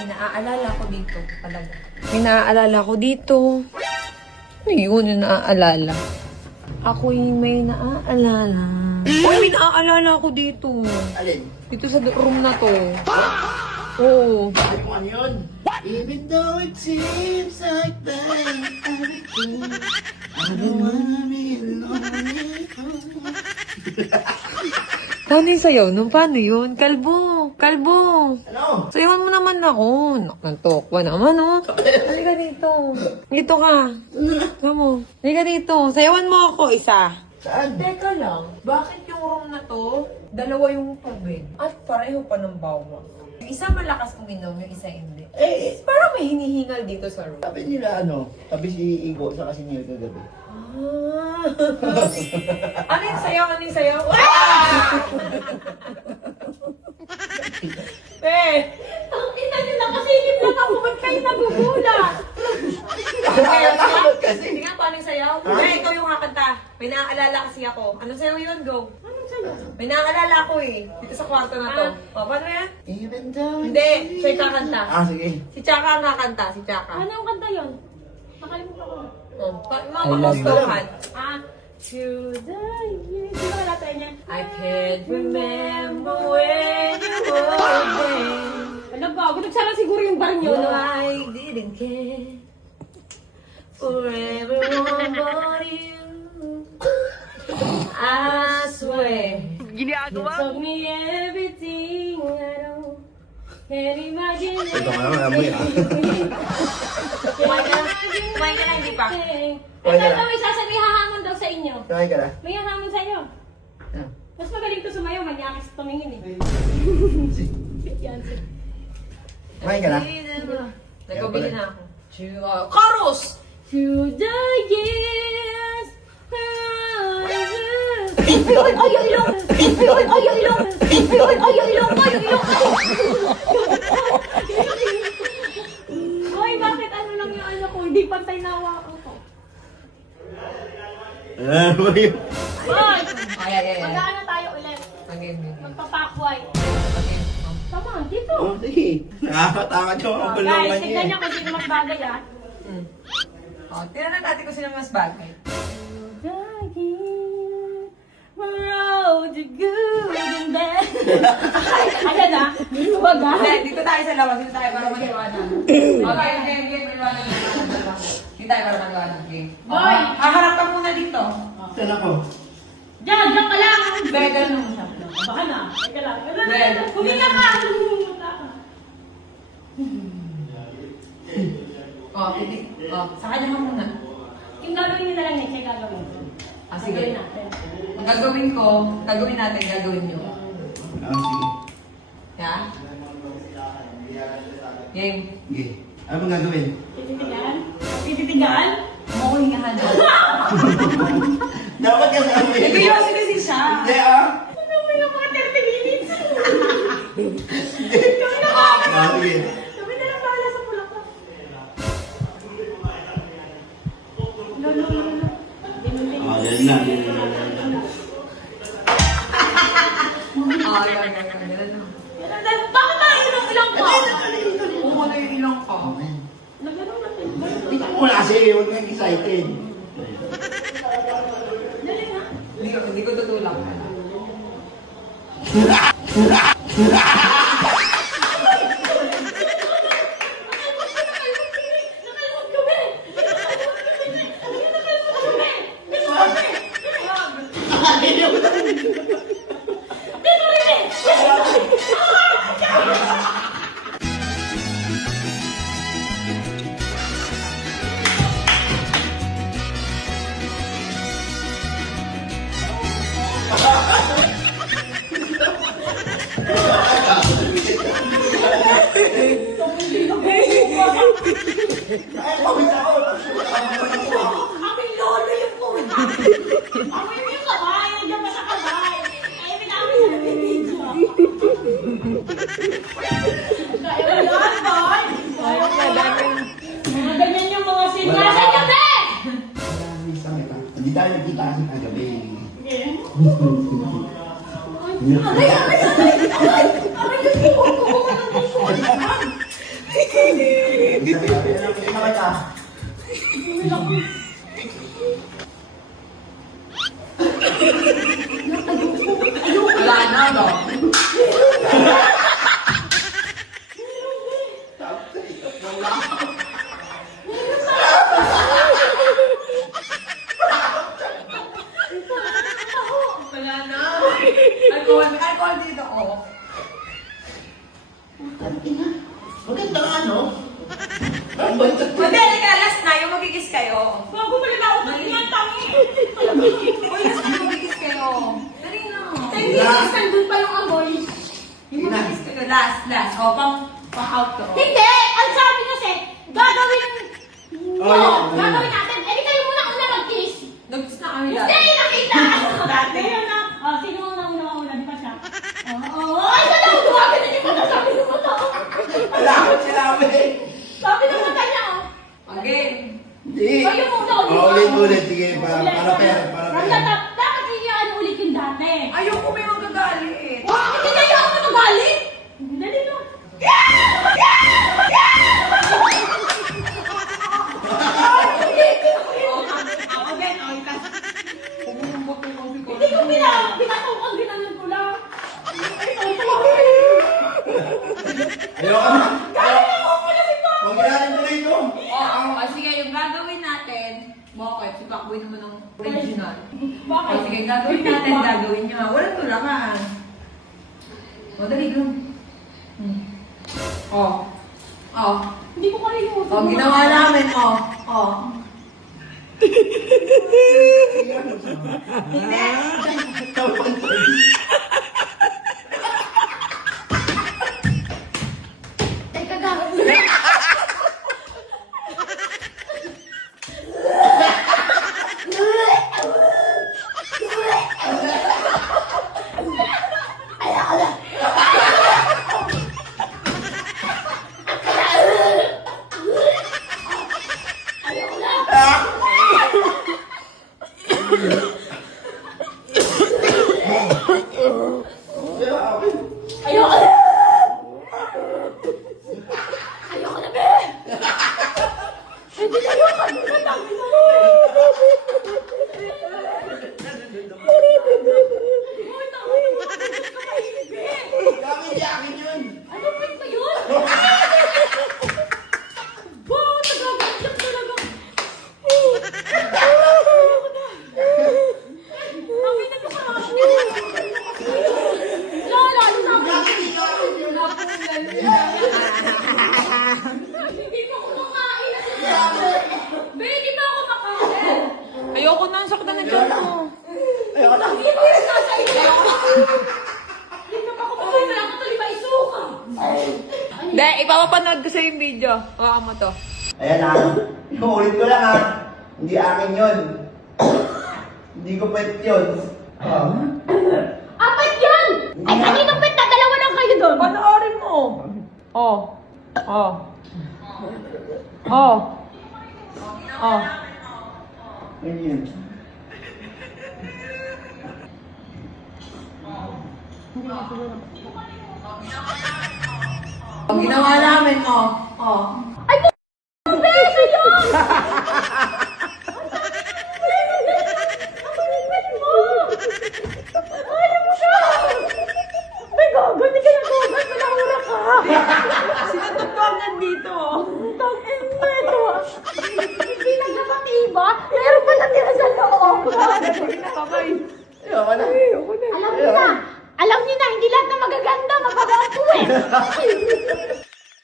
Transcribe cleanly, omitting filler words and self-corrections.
May naaalala ko dito talaga. May naaalala ko dito. Ano yun yung naaalala? Ako'y may naaalala. Uy, may naaalala ko dito. Alin? Dito sa room na to. Oo. Ano ano yun? Even though it seems like that everything I don't wanna be lonely. Paano yung sayaw nun? Paano yun? Kalbo! Kalbo! Ano? Sayawan mo naman ako. Nantok ba naman, oh? Halika dito. Dito ka. Kamo. Halika dito. Sayawan mo ako isa. Saan? Teka lang. Bakit yung room na to, dalawa yung tubig? At pareho pa ng bawang. Yung isa malakas uminom, yung isa hindi. Parang may hinihingal dito sa room. Sabi nila ano, sabi si Igo sa kasi niya kagabi. Ah. Ano yung sayaw? Ano yung sayaw? Ah! Ang ina nyo, nakasilip lang ako. Ba't kayo nagugulat? Nakakatakot kasi. Hindi nga, paano yung sayaw? Ikaw yung kakanta. May naaalala kasi ako. Anong sayaw yun? Go. Anong sayo? May naaalala ako eh. Dito sa kwarto na to. O, paano yan? Even though it Hindi, seems- siya yung kakanta. Ah, sige. Si Chaka ang kakanta. Si Chaka. Ano yung kanta yun? Nakalimutan ko. Mga gustuhan. To the years. Sino ka natin niya? I can't remember when you were there. Ano ba? Nagsara siguro yung bar nyo, No, no? I didn't care. Forever about you. I swear. You told me everything I know. Can't imagine Ito ka naman, amoy ah. Kumain ka na? Kumain ka na, hindi pa? Ito ito, may sasabi hahamon daw sa inyo. Kaya ka na? May hahamon sa inyo. Ah. Mas magaling to sumayaw, manyakis tumingin eh. Yan. Kumain ka na? Nagpabili na ako. Chorus! To the years. Hoy, bakit ano lang yung ano ko? Hindi pantay na hawakan ko. Ah, boy. Hoy! Ay. Mag-aano tayo ulit? Magpapakway. Tama, dito. Oh, sige. Nakakatakot yung mga Oh, bulungan guys, niya. tignan niyo kung sino mas bagay ah. Tingnan natin kung sino mas bagay. Road to good and bad. Ayan ah, huwag ah. Hindi, dito tayo sa labas. Dito tayo para mag-iwanan. Okay, game. Maliwanag. Dito tayo para mag-iwanan. Game. Boy! Haharap ka muna dito. Saan ako? Diyan ka lang. Begal mo siya. Baka na. Teka lang. Well, Huminga ka. Huminga ka. Pili. Sa kanya ka muna. Yung gagawin niyo na lang niya, siya gagawin. Sige. Gagawin natin. Ang gagawin natin, gagawin nyo. Ah, sige. Yeah? Game. Sige. Ano bang gagawin? Tititigan? Tititigan? Mo ko hingahan. Dapat ka sa amin. Nag-iwasin kasi siya. Hindi ah. Ano mo yung mga 30 minutes? Ah, sige. Kami na lang bahala sa pula ko. No. Ah, yan na. Bakit tayo ilang ko? Umuno yung ilong ko. Nagano natin. Ito mo kasi, huwag kang excited. Dali na. Hindi ko tutulak. Nakalmot kami! Aming lolo yung food. Aming yung kamay. Nandiyan pa sa kamay. Eh, pinakami sa video. Kaya wala, boy. Mga ganyan yung mga sinya sa gabi. Hindi tayo nagkita kasi kagabi. Aray! Aray! Aray! Aray! Yung ipon ko. Wala na, no? Wala na. Alcohol dito, oh. Maganda nga, no? Hindi, last na, yung magigis kayo. Bago malalaot ng iyan, tangi. Uy, last na magigis kayo. Dali na. Hindi, nandun pa yung amoy. Yung magigis kayo, last. O, pang-out to. Hindi! Ang sabi kasi, gagawin Oh, yeah. gagawin natin. Eh, di kayo muna una mag-kiss. Nag-kiss na kami Hindi, dati. nakita! Dati. Ngayon na. Oh, sino ang una? Di ba siya? Oo. Ay, sa lang! Duwagin na yung mata. Sabi ng mata. Wala ko sinabi. Sabi ng mata niya, oh. Again. Hindi. Kayo muna, di ba? Ulit. Sige, para pera. Dapat hindi niya ano ulit yung dati. Ayoko may magagalit. Hindi na yung ako magalit. Dali na. Ako din, Pumumbot yung coffee ko. Hindi ko pinatawag, ginanon ko lang. Ayoko na. Huwag ilalim mo dito. Sige, yung gagawin natin, bakit? Si Pakboy naman ang original. Bakit? Sige, gagawin natin, gagawin niya. Walang tulakan. O, dali lang. Hindi ko kalimutan. O, ginawa namin, Teka, gagawin. Ayoko na! Ayoko na, be! Hindi na yung kanina, dami na rin! Uy, tama yung mga bukas ka mahilig, be! Akin yun. Ano ba ito yun? Wow, nagagandyak talaga! Ayoko na! Tangin na kasama! Lala, ano na? Hindi pa ako makain na sinabi. Be, hindi pa ako makain. Ayoko na, ang sakit na ng tiyan ko. Ayoko na. Hindi mo yung nasa iyo. Hindi pa ako makain. Wala ka tuloy maisuka. Hindi, ipapapanood ko sa yung video. Hawa mo to. Ayan na. Ulit ko lang ha. Hindi akin yun. Hindi ko pwede yun. Apat yan! Ay, kaninong pet na? Dalawa lang kayo doon. Panoorin mo. Ganyan. Ang ginawa namin, Ay, be! Sa'yo! Ayaw mo siya! Ay, gago! Hindi ka nagugas! Malahura ka! Sinatog ko agad dito. Tangin mo ito! Hindi nagkakatiba! Meron pa natira sa loob! Nakabay. Ayoko na. Alam niyo na! Alam niyo na! Hindi lahat na magaganda! Magaganda eh!